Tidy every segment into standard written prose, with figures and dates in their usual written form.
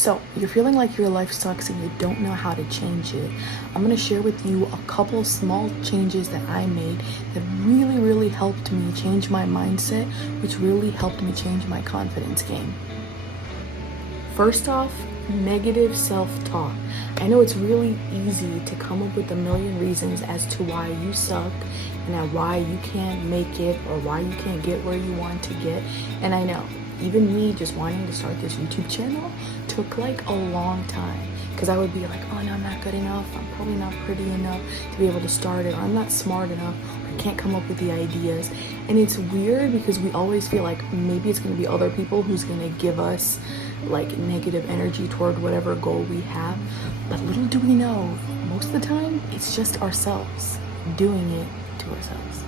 So, you're feeling like your life sucks and you don't know how to change it. I'm going to share with you a couple small changes that I made that really helped me change my mindset, which really helped me change my confidence game. First off, negative self-talk. I know it's really easy to come up with a million reasons as to why you suck and why you can't make it or why you can't get where you want to get. And I know, even me just wanting to start this YouTube channel took like a long time, because I would be like, oh no, I'm not good enough, I'm probably not pretty enough to be able to start it, or I'm not smart enough, or I can't come up with the ideas. And it's weird because we always feel like maybe it's going to be other people who's going to give us like negative energy toward whatever goal we have, but little do we know, most of the time it's just ourselves doing it to ourselves.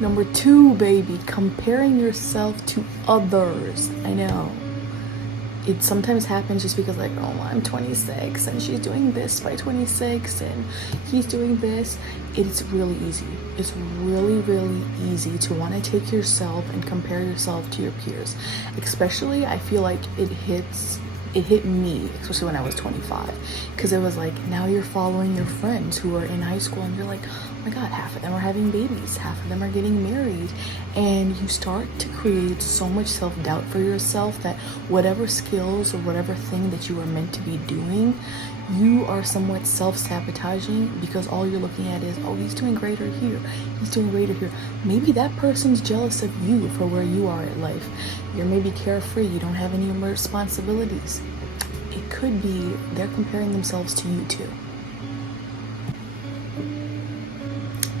Number 2, baby, comparing yourself to others. I know it sometimes happens just because, like, oh, I'm 26 and she's doing this by 26 and he's doing this. It's really easy. It's really easy to want to take yourself and compare yourself to your peers. Especially, I feel like it hit me, especially when I was 25, because it was like, now you're following your friends who are in high school and you're like, oh my god, half of them are having babies, half of them are getting married, and you start to create so much self-doubt for yourself that whatever skills or whatever thing that you are meant to be doing, you are somewhat self-sabotaging, because all you're looking at is, oh, he's doing greater here, he's doing greater here. Maybe that person's jealous of you for where you are in life. You're maybe carefree, you don't have any responsibilities. It could be they're comparing themselves to you too.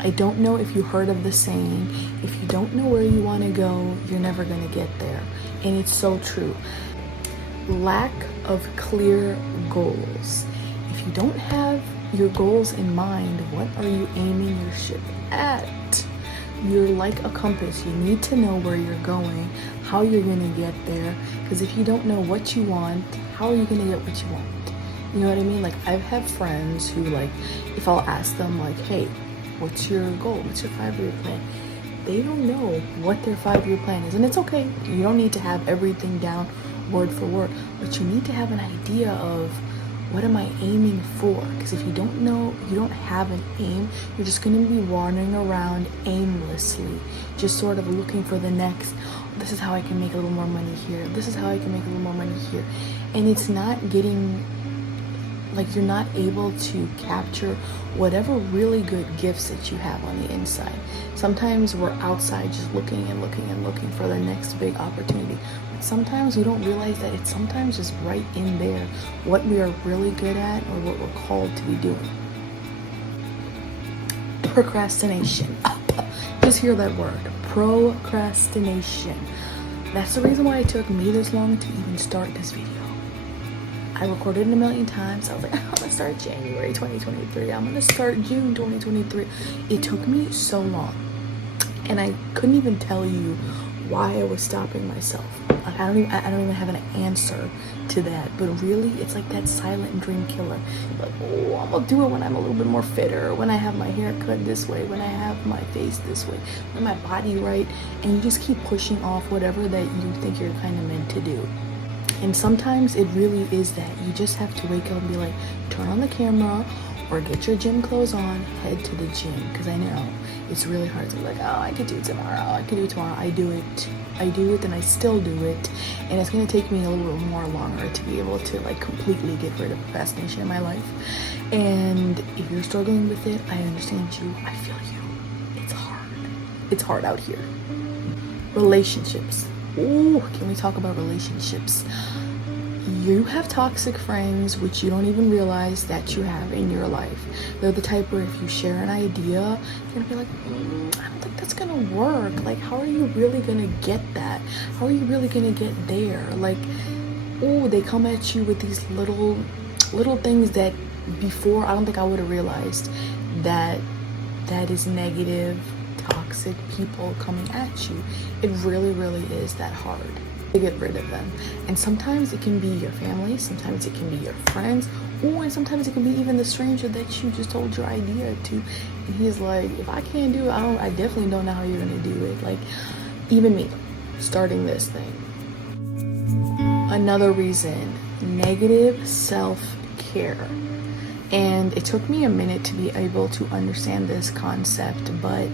I don't know if you heard of the saying, if you don't know where you want to go, you're never going to get there. And it's so true. Lack of clear goals. If you don't have your goals in mind, what are you aiming your ship at? You're like a compass. You need to know where you're going, how you're going to get there, because if you don't know what you want, how are you going to get what you want? You know what I mean? Like, I've had friends who, like, if I'll ask them, like, hey, what's your goal? What's your 5-year plan? They don't know what their 5-year plan is. And it's okay. You don't need to have everything down word for word, but you need to have an idea of, what am I aiming for? Because if you don't know, you don't have an aim, you're just going to be wandering around aimlessly, just sort of looking for the next, this is how I can make a little more money here, this is how I can make a little more money here. And it's not getting, like, you're not able to capture whatever really good gifts that you have on the inside. Sometimes we're outside just looking for the next big opportunity. But sometimes we don't realize that it's sometimes just right in there, what we are really good at or what we're called to be doing. Procrastination. Just hear that word, procrastination. That's the reason why it took me this long to even start this video. I recorded it a million times. I was like, I'm gonna start January 2023. I'm gonna start June 2023. It took me so long. And I couldn't even tell you why I was stopping myself. Like, I don't even have an answer to that. But really, it's like that silent dream killer. Like, oh, I'm gonna do it when I'm a little bit more fitter, when I have my hair cut this way, when I have my face this way, when my body right. And you just keep pushing off whatever that you think you're kind of meant to do. And sometimes it really is that you just have to wake up and be like, turn on the camera or get your gym clothes on, head to the gym. Because I know it's really hard to be like, oh, I could do it tomorrow, I do it and I still do it. And it's going to take me a little bit more longer to be able to, like, completely get rid of procrastination in my life. And if you're struggling with it, I understand you, I feel you. It's hard out here. Relationships. Ooh, can we talk about relationships? You have toxic friends which you don't even realize that you have in your life. They're the type where if you share an idea, you're gonna be like, I don't think that's gonna work. Like, how are you really gonna get that? How are you really gonna get there? Like, oh, they come at you with these little things that before I don't think I would have realized that is negative, toxic people coming at you. It really is that hard to get rid of them. And sometimes it can be your family, sometimes it can be your friends, or sometimes it can be even the stranger that you just told your idea to, and he's like, if I can't do it, I definitely don't know how you're gonna do it. Like, even me starting this thing, Another reason, negative self-care. And it took me a minute to be able to understand this concept, but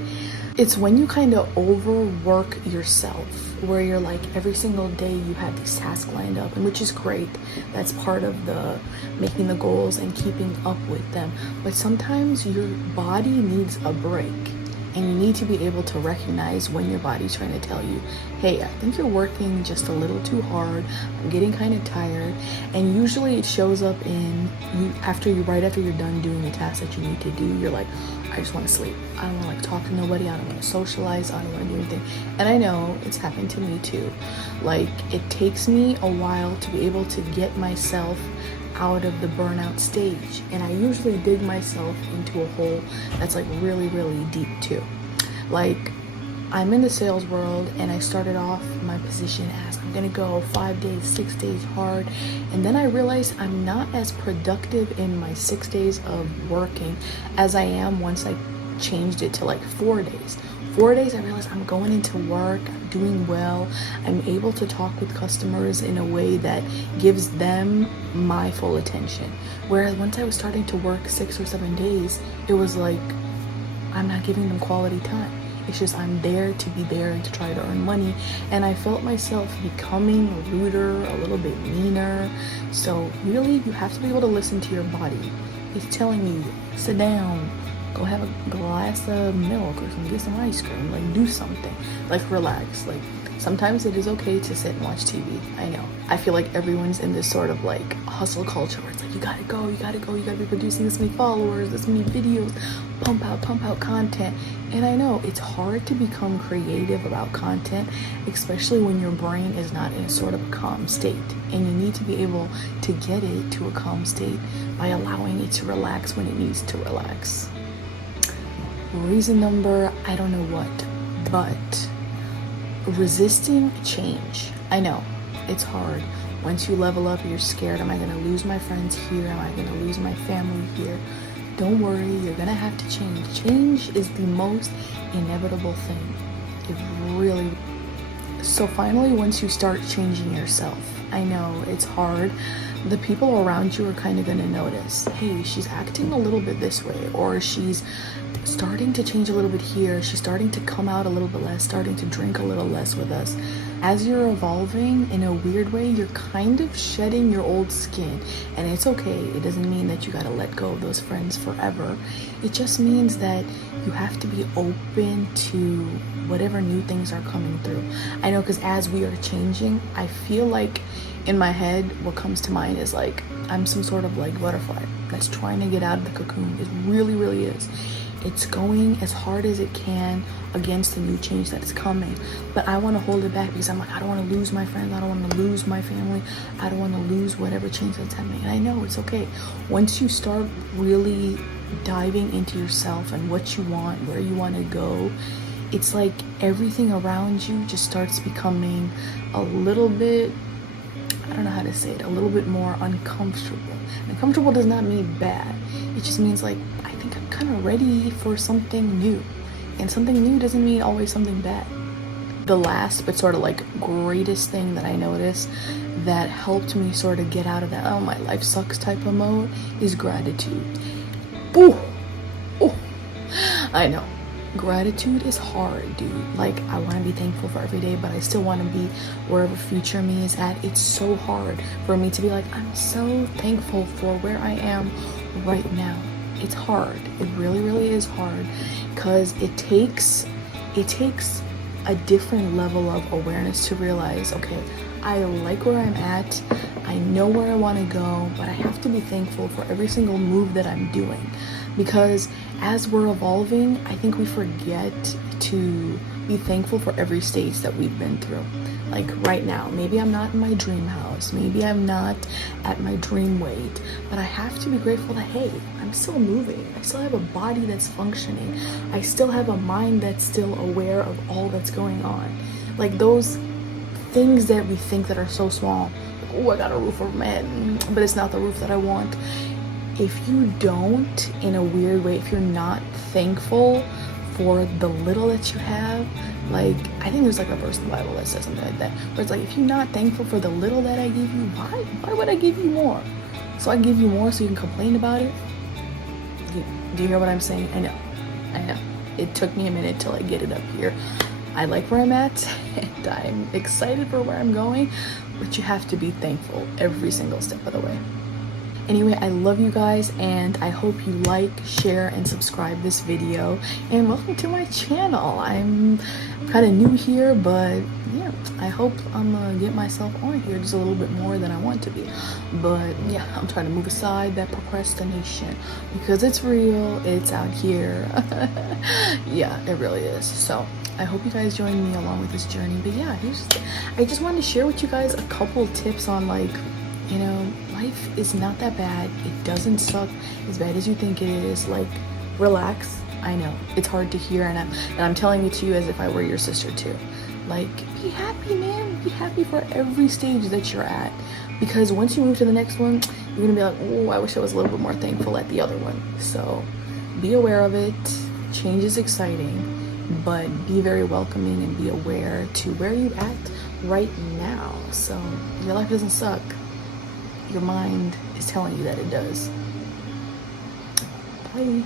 it's when you kind of overwork yourself, where you're like every single day you have these tasks lined up, and which is great. That's part of the making the goals and keeping up with them. But sometimes your body needs a break. And you need to be able to recognize when your body's trying to tell you, hey, I think you're working just a little too hard. I'm getting kind of tired. And usually it shows up in right after you're done doing the tasks that you need to do. You're like, I just want to sleep. I don't want to talk to nobody. I don't want to socialize. I don't want to do anything. And I know it's happened to me too. Like, it takes me a while to be able to get myself out of the burnout stage, and I usually dig myself into a hole that's like really, really deep too. Like, I'm in the sales world, and I started off my position as I'm gonna go 5 days, 6 days hard, and then I realized I'm not as productive in my 6 days of working as I am once I changed it to like 4 days. 4 days, I realized I'm going into work, I'm doing well, I'm able to talk with customers in a way that gives them my full attention. Whereas once I was starting to work 6 or 7 days, it was like, I'm not giving them quality time. It's just I'm there to be there and to try to earn money. And I felt myself becoming ruder, a little bit meaner. So really, you have to be able to listen to your body. It's telling you, sit down, go have a glass of milk or get some ice cream, like do something, like relax. Like, sometimes it is okay to sit and watch TV. I know. I feel like everyone's in this sort of like hustle culture where it's like, you gotta go, you gotta be producing this many followers, this many videos, pump out content. And I know it's hard to become creative about content, especially when your brain is not in sort of a calm state. And you need to be able to get it to a calm state by allowing it to relax when it needs to relax. Reason number, I don't know what, but resisting change. I know, it's hard. Once you level up, you're scared. Am I going to lose my friends here? Am I going to lose my family here? Don't worry, you're going to have to change. Change is the most inevitable thing. It really. So finally, once you start changing yourself, I know it's hard. The people around you are kind of going to notice, hey, she's acting a little bit this way, or she's starting to change a little bit here, she's starting to come out a little bit less, starting to drink a little less with us. As you're evolving in a weird way, you're kind of shedding your old skin, and it's okay. It doesn't mean that you gotta let go of those friends forever. It just means that you have to be open to whatever new things are coming through. I know, because as we are changing, I feel like in my head, what comes to mind is like, I'm some sort of like butterfly that's trying to get out of the cocoon. It really, really is. It's going as hard as it can against the new change that's coming. But I want to hold it back because I'm like, I don't want to lose my friends. I don't want to lose my family. I don't want to lose whatever change that's happening. And I know it's okay. Once you start really diving into yourself and what you want, where you want to go, it's like everything around you just starts becoming a little bit, I don't know how to say it, a little bit more uncomfortable. Uncomfortable does not mean bad. It just means like, I think I'm kind of ready for something new. And something new doesn't mean always something bad. The last but sort of like greatest thing that I noticed that helped me sort of get out of that, oh, my life sucks type of mode is gratitude. Ooh, I know. Gratitude is hard, dude. Like, I want to be thankful for every day, but I still want to be wherever future me is at. It's so hard for me to be like, I'm so thankful for where I am right now. It's hard. It really, really is hard, because it takes a different level of awareness to realize, okay, I like where I'm at, I know where I want to go, but I have to be thankful for every single move that I'm doing. Because as we're evolving, I think we forget to be thankful for every stage that we've been through. Like right now, maybe I'm not in my dream house, maybe I'm not at my dream weight, but I have to be grateful that, hey, I'm still moving. I still have a body that's functioning. I still have a mind that's still aware of all that's going on. Like those things that we think that are so small, like, oh, I got a roof over my head, but it's not the roof that I want. If you don't, in a weird way, if you're not thankful for the little that you have. Like, I think there's like a verse in the Bible that says something like that, where it's like, if you're not thankful for the little that I give you, why would I give you more? So I give you more so you can complain about it? Do you hear what I'm saying? I know. It took me a minute to like get it up here. I like where I'm at and I'm excited for where I'm going, but you have to be thankful every single step of the way. Anyway, I love you guys, and I hope you like, share, and subscribe this video. And welcome to my channel. I'm kind of new here, but yeah, I hope I'm gonna get myself on here just a little bit more than I want to be. But yeah, I'm trying to move aside that procrastination because it's real, it's out here. Yeah, it really is. So I hope you guys join me along with this journey. But yeah, I just wanted to share with you guys a couple tips on, like, you know, life is not that bad. It doesn't suck as bad as you think it is. Like, relax. I know it's hard to hear, and I'm telling it to you as if I were your sister too. Like, be happy, man. Be happy for every stage that you're at, because once you move to the next one, you're gonna be like, oh, I wish I was a little bit more thankful at the other one. So be aware of it. Change is exciting, but be very welcoming and be aware to where you at right now. So your life doesn't suck. Your mind is telling you that it does. Bye.